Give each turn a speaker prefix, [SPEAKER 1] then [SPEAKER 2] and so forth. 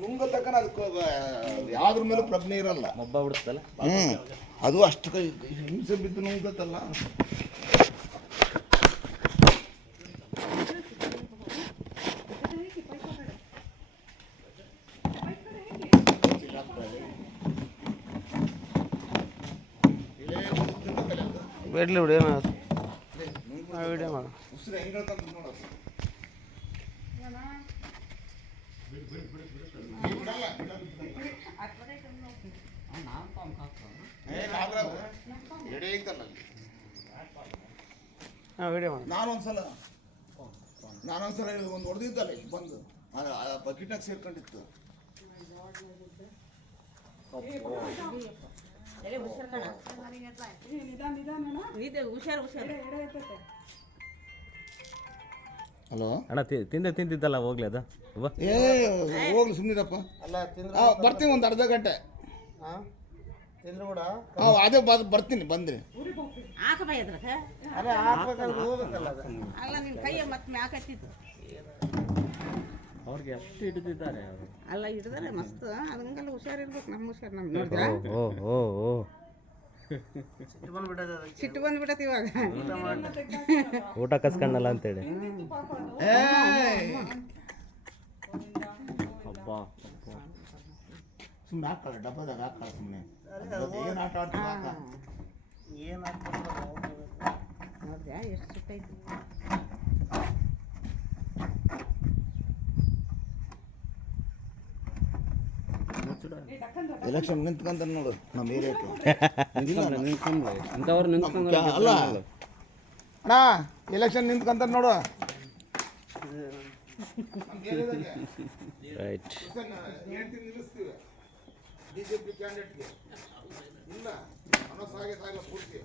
[SPEAKER 1] ನುಂಗ ತಕ್ಕನ ಅದಕ್ಕೆ ಯಾವ್ದ್ರ ಮೇಲೂ ಪ್ರಜ್ಞೆ ಇರಲ್ಲ.
[SPEAKER 2] ಮೊಬ್ಬ ಬಿಡುತ್ತಲ್ಲ?
[SPEAKER 1] ಹ್ಞೂ ಅದು ಅಷ್ಟು ಕೈ ಹಿಂಸೆ ಬಿದ್ದು ನುಂಗತ್ತಲ್ಲ
[SPEAKER 3] ಬಿಡ್ಲಿ ಬಿಡಿ ಏನೋ ವಿಡಿಯೋ ಮಾಡು.
[SPEAKER 1] ಉಸಿರು ಹೆಂಗ್ ನೋಡೋದು ಏ,
[SPEAKER 3] ಒಂದ್ಸಲ
[SPEAKER 1] ನಾನೊಂದ್ಸಲ ಒಂದು ಹೊಡೆದಿದ್ದಲ್ಲ ಇಲ್ಲಿ ಬಂದು ಬಕೆಟ್ನಾಗ ಸೇರ್ಕೊಂಡಿತ್ತು
[SPEAKER 4] ಹುಷಾರು ಹುಷಾರು
[SPEAKER 1] ಹಲೋ?
[SPEAKER 2] ಅಣ್ಣ ತಿ- ತಿಂದೆ ತಿಂದಿದ್ದಲ್ಲ ಹೋಗ್ಲಿ ಅದು.
[SPEAKER 1] ಏ ಹೋಗ್ಲಿ ಸುಮ್ಮನಿರಪ್ಪ
[SPEAKER 3] ಅಲ್ಲ ತಿಂದ್ರೆ
[SPEAKER 1] ಬರ್ತೀನಿ ಒಂದು ಅರ್ಧ ಗಂಟೆ.
[SPEAKER 3] ಹಾಂ? ತಿಂದ್ರು ಕೂಡ?
[SPEAKER 1] ಹಾಂ ಅದೇ ಬ ಬರ್ತೀನಿ ಬಂದ್ರಿ.
[SPEAKER 4] ಹಾಕ ಬೈ ಅದ್ರಾಗ.
[SPEAKER 3] ಅದೇ ಹಾಕ್ಬೇಕಂದ್ರೆ ಹೋಗ್ಬೇಕಲ್ಲ ಅದು.
[SPEAKER 4] ಅಲ್ಲ ನಿನ್ನ ಕೈಯ ಮತ್ತೆ ಮ್ಯಾಕ್ ಹತ್ತಿತ್ತು
[SPEAKER 2] ಅವ್ರಿಗೆ ಅಷ್ಟು ಹಿಡಿದಿದ್ದಾರೆ
[SPEAKER 4] ಅಲ್ಲ ಹಿಡಿದಾರೆ ಮಸ್ತ್. ಅದಂಗೆಲ್ಲ ಹುಷಾರಿರ್ಬೇಕು ನಮ್ಮ ಹುಷಾರು ನಮ್ಮ ನೋಡಿದ್ರೆ
[SPEAKER 2] ಓ ಓ ಓ.
[SPEAKER 3] ಸಿಟ್ಟು
[SPEAKER 4] ಬಂದ್ಬಿಡತ್ತೆ ಇವಾಗ.
[SPEAKER 2] ಊಟ ಕಸ್ಕೊಂಡಲ್ಲ ಅಂತೇಳಿ.
[SPEAKER 1] ಹೇಳಿ
[SPEAKER 2] ಅಬ್ಬ.
[SPEAKER 1] ಸುಮ್ಮನೆ ಹಾಕಲ್ಲ ಡಬ್ಬದಾಗ ಹಾಕಲ್ಲ ಸುಮ್ಮನೆ ಏನು ಆಟ ಆಡ್ತೀವಿ
[SPEAKER 4] ಎಷ್ಟು ಸಿಟ್ಟೈತಿ
[SPEAKER 1] ಎಲೆಕ್ಷನ್ ನಿಂತ್ಕೊಂತ ನೋಡು ನಮ್ಮ ಏರಿಯಾಕ್ಕೆ
[SPEAKER 2] ನಿಂತ್ಕೊಂಡು
[SPEAKER 1] ಅಲ್ಲ ಅಣ್ಣ ಎಲೆಕ್ಷನ್ ನಿಂತ್ಕೊಂತ ನೋಡು.
[SPEAKER 2] ರೈಟ್
[SPEAKER 1] ನಿಲ್ಲಿಸ್ತೀವಿ ಬಿಜೆಪಿ ಕ್ಯಾಂಡಿಡೇಟ್ಗೆ ಇಲ್ಲ ಮನಸ್ಸಾಗೆ ಸಾಗೆ ಸಾಗಲ್ಲ ಪೂರ್ತಿ